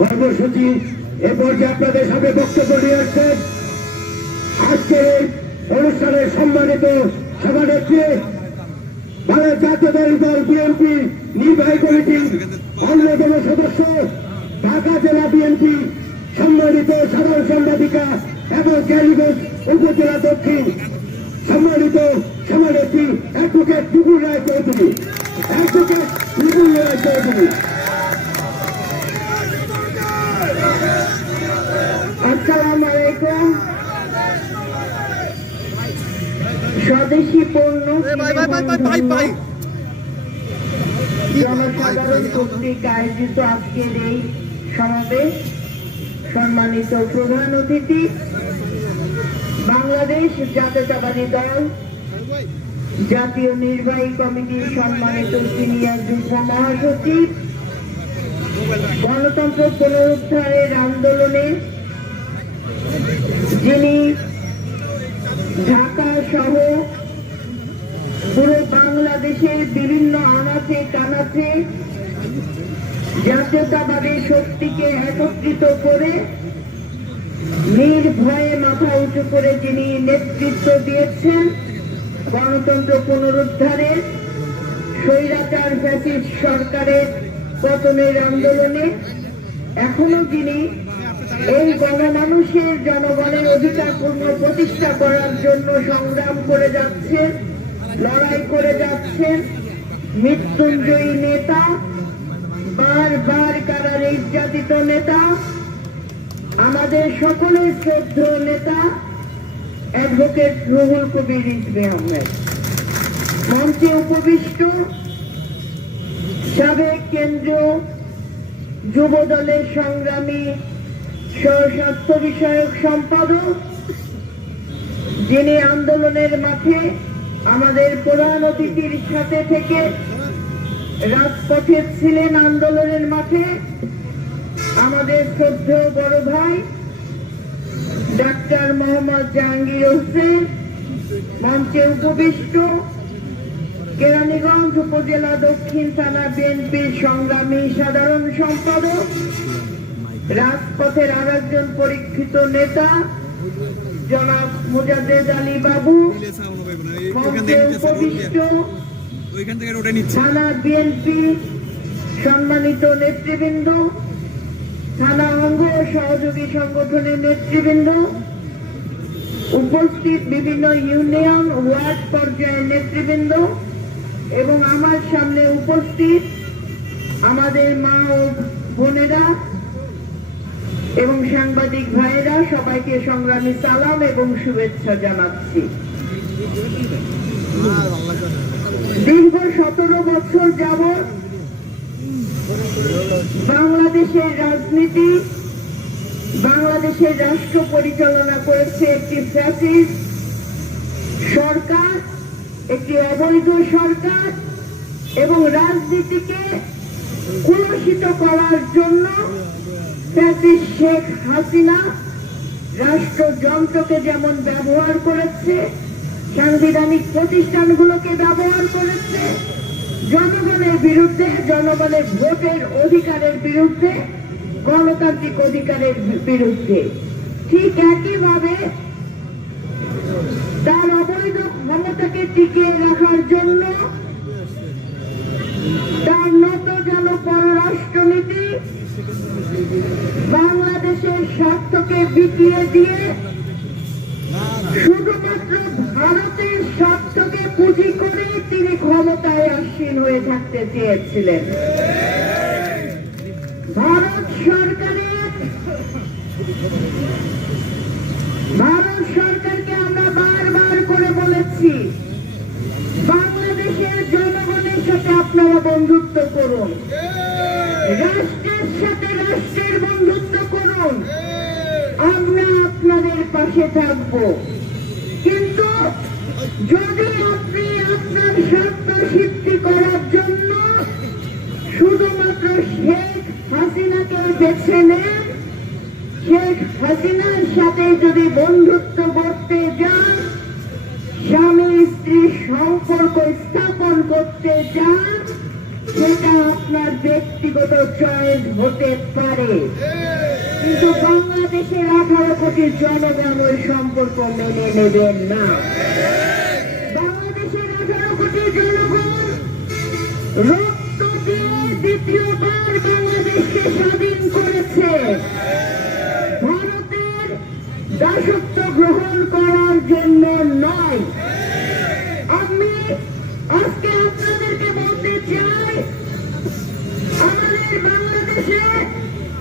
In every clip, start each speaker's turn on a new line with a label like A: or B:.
A: কর্মসূচি এ পর্যায়ে আপনাদের সামনে বক্তব্য নিয়ে আসছেন। আজকের এই সম্মানিত সভানেত্রী, ভারত জাতীয় দল দল বিএনপি নির্বাহী কমিটির অন্যতম সদস্য, ঢাকা জেলা বিএনপি সম্মানিত সাধারণ সম্পাদিকা এবং ক্যারিগঞ্জ উপজেলা দক্ষিণ সম্মানিত সভানেত্রী অ্যাডভোকেট টুকুর রায় চৌধুরী। অ্যাডভোকেট টুকুর রায় চৌধুরী।
B: আসসালামু আলাইকুম। স্বদেশী পণ্য জনসাধারণ কর্তৃক আয়োজিত আজকের এই সমাবেশ সম্মানিত প্রধান অতিথি বাংলাদেশ জাতীয়তাবাদী দল জাতীয় নির্বাহী কমিটির সম্মানিত সিনিয়র যুগ্ম মহাসচিব গণতন্ত্র পুনরুদ্ধারের আন্দোলনে যিনি ঢাকা সহ পুরো বাংলাদেশের বিভিন্ন আনাচে কানাচে জাতীয়তাবাদী শক্তিকে একত্রিত করে নির্ভয়ে মাথা উঁচু করে যিনি নেতৃত্ব দিয়েছেন গণতন্ত্র পুনরুদ্ধারের স্বৈরাচার ফ্যাসিস্ট সরকারের পতনের আন্দোলনে। এখনও যিনি এই গণমানুষের জনগণের অধিকার পূর্ণ প্রতিষ্ঠা করার জন্য সংগ্রাম করে যাচ্ছেন লড়াই করে যাচ্ছেন মৃত্যুঞ্জয়ী নেতা, বারবার কারার নির্যাতিত নেতা, আমাদের সকলের শ্রদ্ধ নেতা, অ্যাডভোকেট রুহুল কবির রিজভি আহমেদ। মঞ্চে উপবিষ্ট সাবেক কেন্দ্রীয় যুব দলের সংগ্রামী স্বস্বাস্থ্য বিষয়ক সম্পাদক, যিনি আন্দোলনের মাঠে আমাদের প্রধান অতিথির সাথে থেকে রাজপথে ছিলেন আন্দোলনের মাঠে, আমাদের শ্রদ্ধেয় বড় ভাই ডাক্তার মোহাম্মদ জাহাঙ্গীর হোসেন, মঞ্চে উপবিষ্ট কেরানীগঞ্জ উপজেলা দক্ষিণ থানা বিএনপির সংগ্রামী সাধারণ সম্পাদক রাজপথের আর একজন পরীক্ষিত নেতা, জনাব মুজাদ্দেদ আলী বাবু থানা বিএনপি সম্মানিত নেতৃবৃন্দ, থানা অঙ্গ সহযোগী সংগঠনের নেতৃবৃন্দ, উপস্থিত বিভিন্ন ইউনিয়ন, ওয়ার্ড পর্যায়ের নেতৃবৃন্দ এবং আমার সামনে উপস্থিত আমাদের মা ও বোনেরা এবং সাংবাদিক ভাইয়েরা, সবাইকে সংগ্রামী সালাম এবং শুভেচ্ছা জানাচ্ছি। দীর্ঘ সতেরো বছর যাবৎ বাংলাদেশের রাজনীতি, বাংলাদেশের রাষ্ট্র পরিচালনা করেছে একটি ফ্যাসিস্ট সরকার, একটি অবৈধ সরকার এবং রাজনীতিকে কুলসিত করার জন্য ফ্যাসিস্ট শেখ হাসিনা রাষ্ট্রযন্ত্রকে যেমন ব্যবহার করেছে, সাংবিধানিক প্রতিষ্ঠানগুলোকে ব্যবহার করেছে, জনগণের বিরুদ্ধে, জনগণের ভোটের অধিকারের বিরুদ্ধে, গণতান্ত্রিক অধিকারের বিরুদ্ধে। ঠিক একইভাবে তার অবৈধ ক্ষমতাকে টিকিয়ে রাখার জন্য তার নত যেন পররাষ্ট্রনীতি বাংলাদেশের স্বার্থকে বিকিয়ে দিয়ে শুধুমাত্র ভারতের স্বার্থকে পুঁজি করে তিনি ক্ষমতায় আসীন হয়ে থাকতে চেয়েছিলেন। ভারত সরকারের ভারত সরকারকে আমরা বারবার করে বলেছি বন্ধুত্ব করুন। রাষ্ট্রের সাথে রাষ্ট্রের বন্ধুত্ব করুন। আমরা আপনাদের পাশে থাকব। কিন্তু যদি আপনি আপনার স্বার্থ সিদ্ধি করার জন্য শুধুমাত্র শেখ হাসিনাকে বেছে নেন শেখ হাসিনার সাথে যদি বন্ধুত্ব করতে যান স্বামী স্ত্রী সম্পর্ক স্থাপন করতে চান সেটা আপনার ব্যক্তিগত চয়েস হতে পারে। কিন্তু বাংলাদেশের আঠারো কোটি জনগণ ওই সম্পর্ক মেনে নেবেন না। বাংলাদেশের আঠারো কোটি জনগণ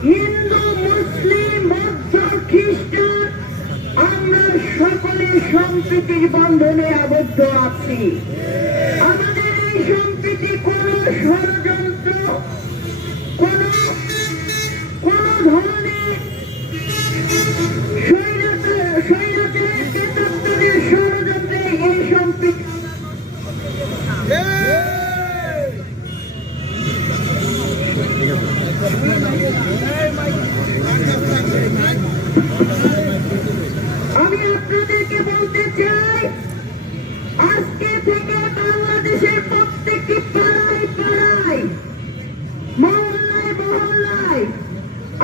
B: হিন্দু মুসলিম খ্রিস্টান আমরা সকলে সম্প্রীতির বন্ধনে আবদ্ধ আছি। আমাদের এই সম্প্রীতি কোন ষড়যন্ত্র বাংলাদেশের প্রত্যেকটি পাড়ায় পাড়ায় মহল্লায় মহল্লায়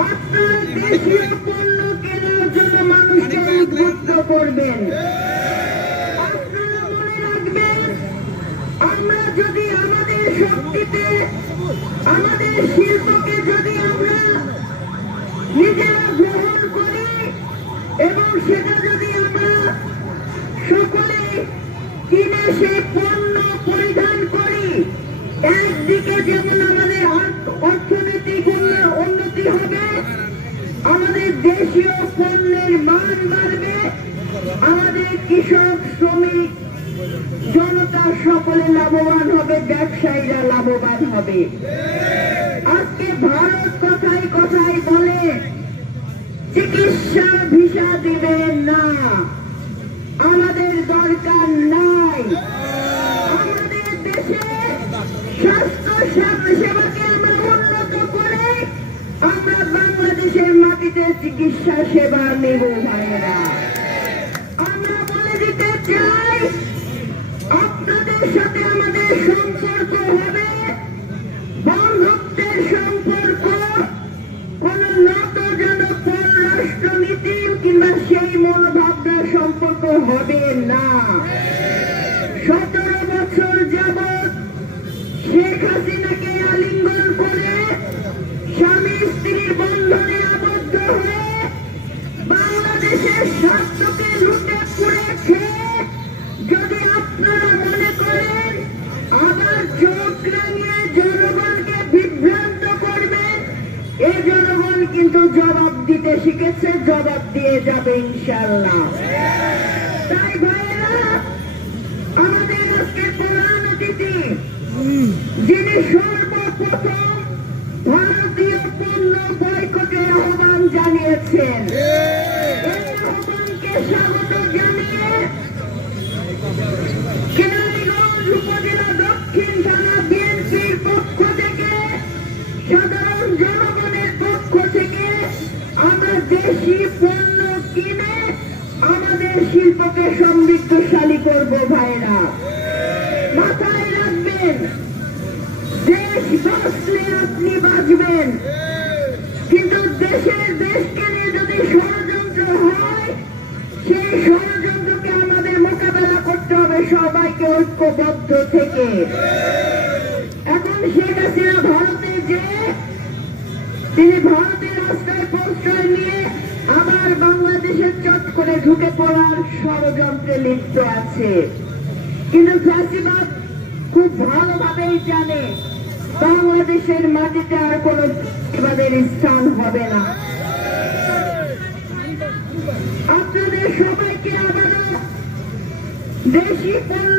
B: আপনারা দেশীয় পণ্য কেনার জন্য মানুষকে উদ্বুদ্ধ করবেন আপনারা মনে রাখবেন আমরা যদি আমাদের শক্তিতে আমাদের শিল্পকে যদি আমরা নিজেরা গ্রহণ করি এবং সেটা যদি আমরা সকলে কিনে সেই পণ্য দেশীয় পণ্যের মান বাড়বে আমাদের কৃষক শ্রমিক জনতা সকলে লাভবান হবে ব্যবসায়ীরা লাভবান হবে আজকে ভারত কথায় কথায় বলে চিকিৎসা ভিসা দিবে না আমাদের দরকার নাই আমাদের দেশে স্বাস্থ্য সেবা- সেবাকে আমরা উন্নত করে আমরা বাংলাদেশের মাটিতে চিকিৎসা সেবা নেব ভাইয়েরা। আমরা বলে দিতে চাই, আপনাদের সাথে আমাদের সম্পর্ক হবে। বন্ধুত্বের সম্পর্ক, কোন নত যেন পররাষ্ট্রনীতি কিংবা সেই মনোভাবনার সম্পর্ক হবে না। শিখেছে জবাব দিয়ে যাবে ইনশাল্লাহ তাই ভাইয়েরা, আমাদের আজকে প্রধান অতিথি, যিনি সর্বপ্রথম ভারতীয় পণ্য বয়কটের আহ্বান জানিয়েছেন। আমাদের শিল্পকে সমৃদ্ধশালী করব ভাইরা মাথায় রাখবেন, দেশ বাঁচলে আপনি বাঁচবেন। কিন্তু দেশের দেশকে নিয়ে যদি ষড়যন্ত্র হয়, সেই ষড়যন্ত্রকে আমাদের মোকাবেলা করতে হবে সবাইকে ঐক্যবদ্ধ থেকে। এখন শেখ হাসিনা ভারতে যে, তিনি ভারতের রাস্তায় প্রশ্রয় নিয়ে করে ঢুকে পড়ার ষড়যন্ত্রে লিপ্ত আছে। কিন্তু ফ্যাসিবাদ খুব ভালোভাবেই জানে, বাংলাদেশের মাটিতে আর কোন ফ্যাসিবাদের স্থান হবে না। আপনাদের সবাইকে আবারও দেশি পণ্য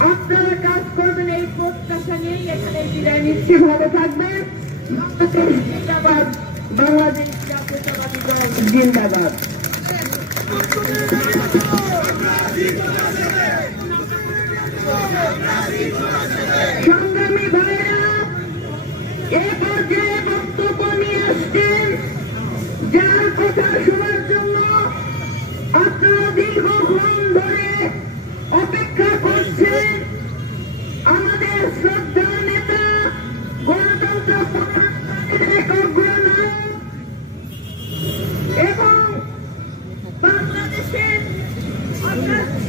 B: আপনারা কাজ করবেন এই প্রত্যাশা নিয়েই এখানে বিদায় নিচ্ছি। ভালো থাকবেন। জিন্দাবাদ। বাংলাদেশ জিন্দাবাদ। সংগ্রামী ভাইরা এ পর্যায়ে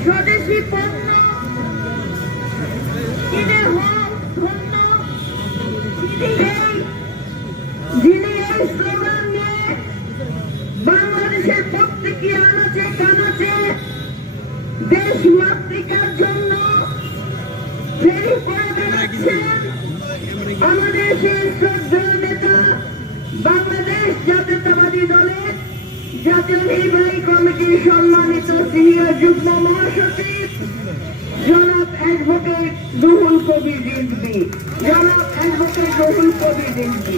B: স্বদেশী পণ্য কিনে হোক যিনি এই স্লোগান নিয়ে বাংলাদেশের প্রত্যেকটি দেশ মাতৃকার জন্য ফেরি করে বেড়াচ্ছেন আমাদের সেই নেতা বাংলাদেশ জাতীয় নির্বাহী কমিটির সম্মানিত সিনিয়র যুগ্ম মহাসচিব, জনাব অ্যাডভোকেট রুহুল কবির রিজভি। জনাব অ্যাডভোকেট রুহুল কবির রিজভি।